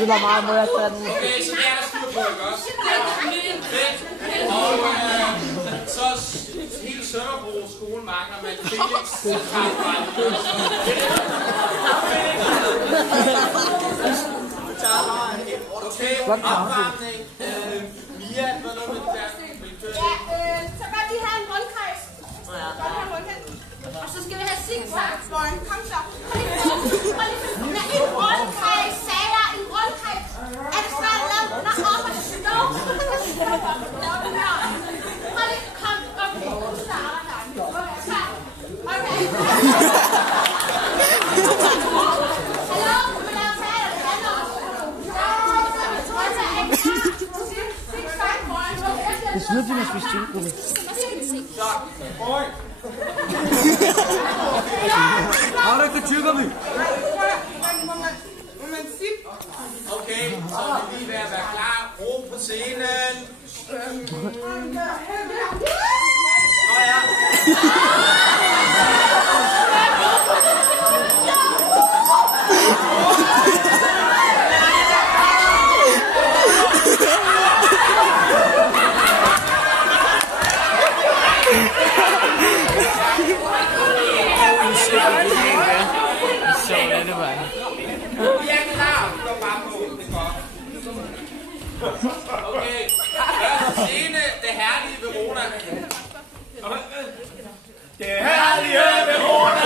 Det er meget, må jeg tage den. Okay, så det er der styr på, ikke også? Fedt. Og så hele Sønderbro skole mangler man Felix. Okay, opvarmning. Mia, hvad noget med det der? Ja, så gør de her en rundkreds. Og så skal vi have zigzag-fløjen. Kom så. En rundkreds, sagde jeg. En rundkreds. Er det svært at lave? Nå, op og stå. Lav den her. Prøv lige, kom. Okay, du starter her. Okay. Hallo, kan man lave teater? Det handler om. Det er slut, at spise tyggegummi. Så, oj. Har du ikke tyggegummi? Okay, så vil vi være klar. Ro på scenen. Nå ja. Vi er klar. Gå bare på. Det er godt. Okay. Første scene. Det herlige Verona. Det herlige Verona.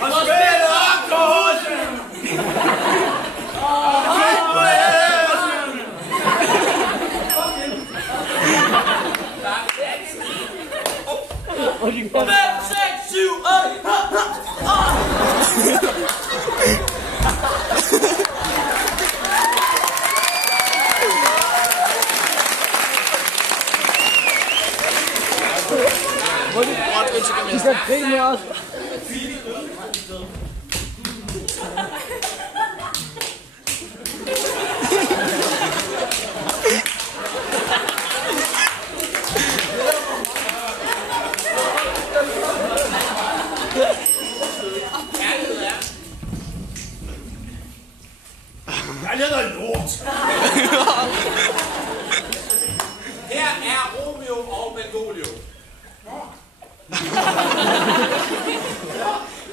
Og spillet op på husen. Og 5, 6, 7, 8. Du skal grine med os. Her er Romeo og Benvolio.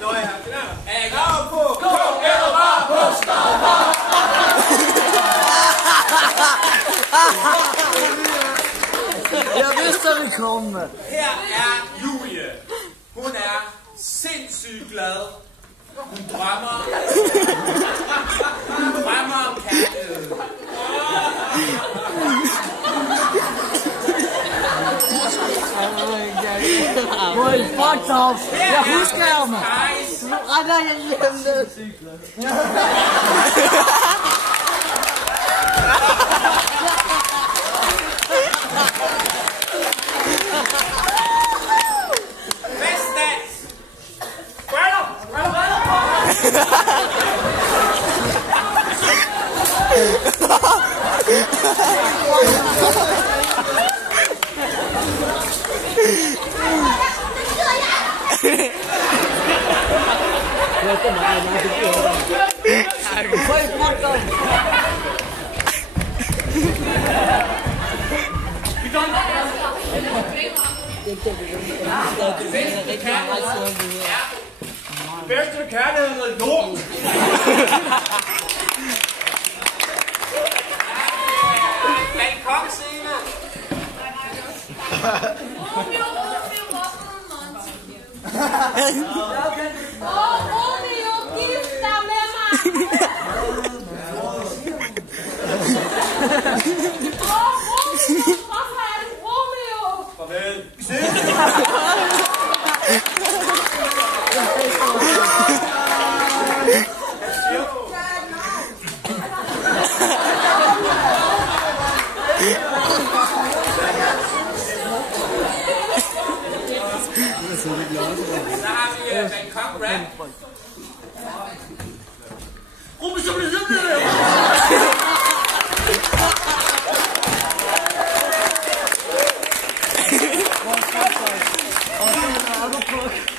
Nå ja, er I klar på kog eller bare på stopper? Jeg vidste, at vi kom med. Her er Julie. Hun er sindssygt glad. Hun drømmer om kærlighed. Boy, fucked off. Jeg husker ham. Nu retter jeg hjem lidt. Festdans! Bedste kærlighed er lort. Balkonscene. Romeo, gift dig med mig. Hvorfor er det Romeo? Farvel. Så har vi Bangkok Rap. Ruben, så bliver det der.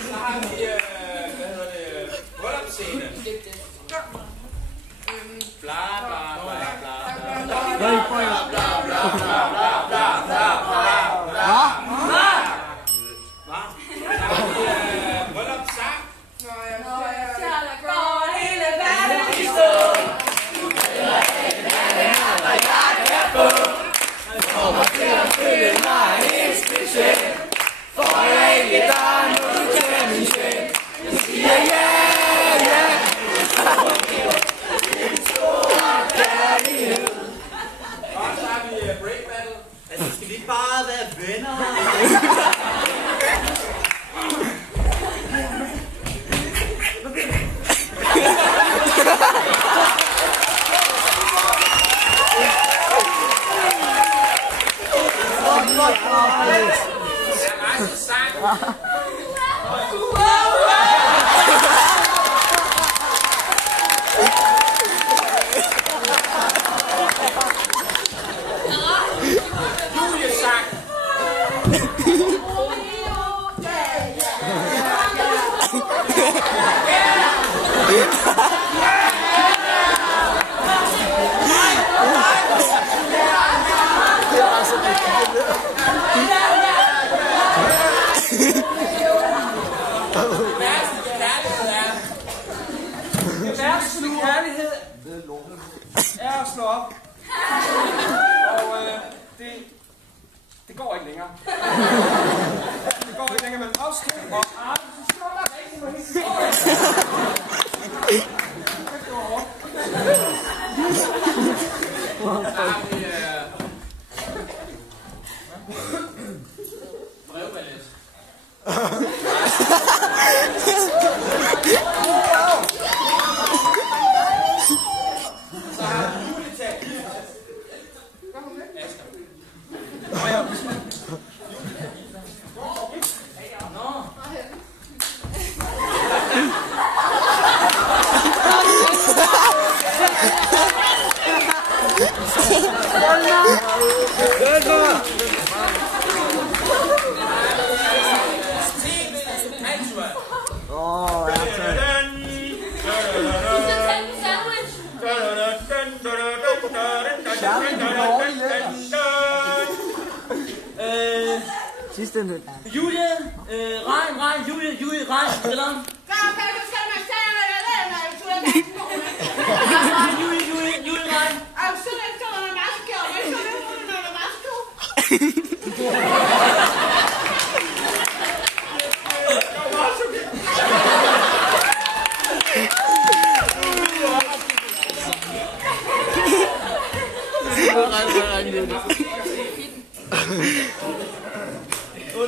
Så har vi, hvad hedder det, bryllupsscene. Det værste ved kærlighed er at slå op. Og det går ikke længere. Det går ikke længere mellem os to og Arne. Så slår der rigtig mange. Brevballet. Så har vi juletag. Hvad hun med? Asger. Nå ja. Nå. Sidste nyt. Julie, regn, Julie, regn, eller? Julie, regn.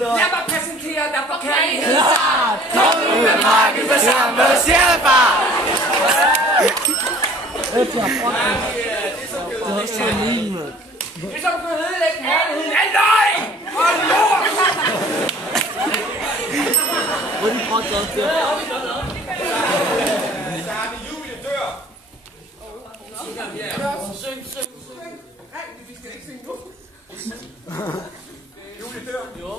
Lad mig præsentere dig for kærlighed. Kom ud af marken, for sammen stjernefar! Det var så lige med. Det er som kunne ødelægge kærligheden af løgn og lort! Hvor er de bragt op der? Så har vi Julie dør. Syng. Nej, vi skal ikke synge nu. Julie dør. Jo.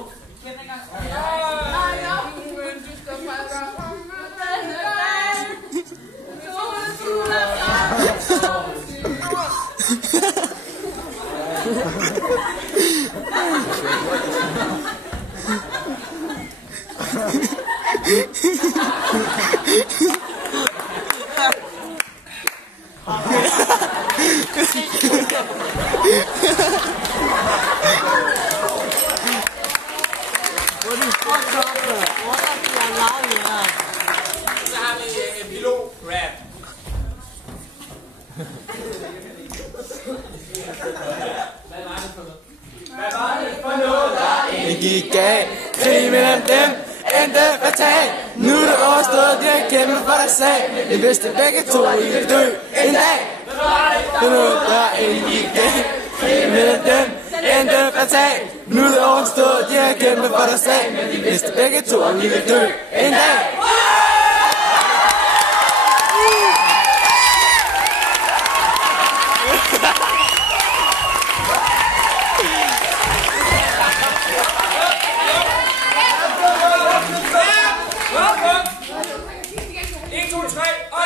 Så har vi epilog-rap. Hvad var det for noget, der Det gik galt. Krig mellem dem endte fatalt. Nu er det overstået, de har kæmpet for deres sag. De vidste begge to, I vil dø en dag. Det er noget, der indgik galt. Krig mellem dem endte fatalt. Nu er det overstået, de har kæmpet for deres sag. Men de vidste begge to, I vil dø en dag. En, to, tre, og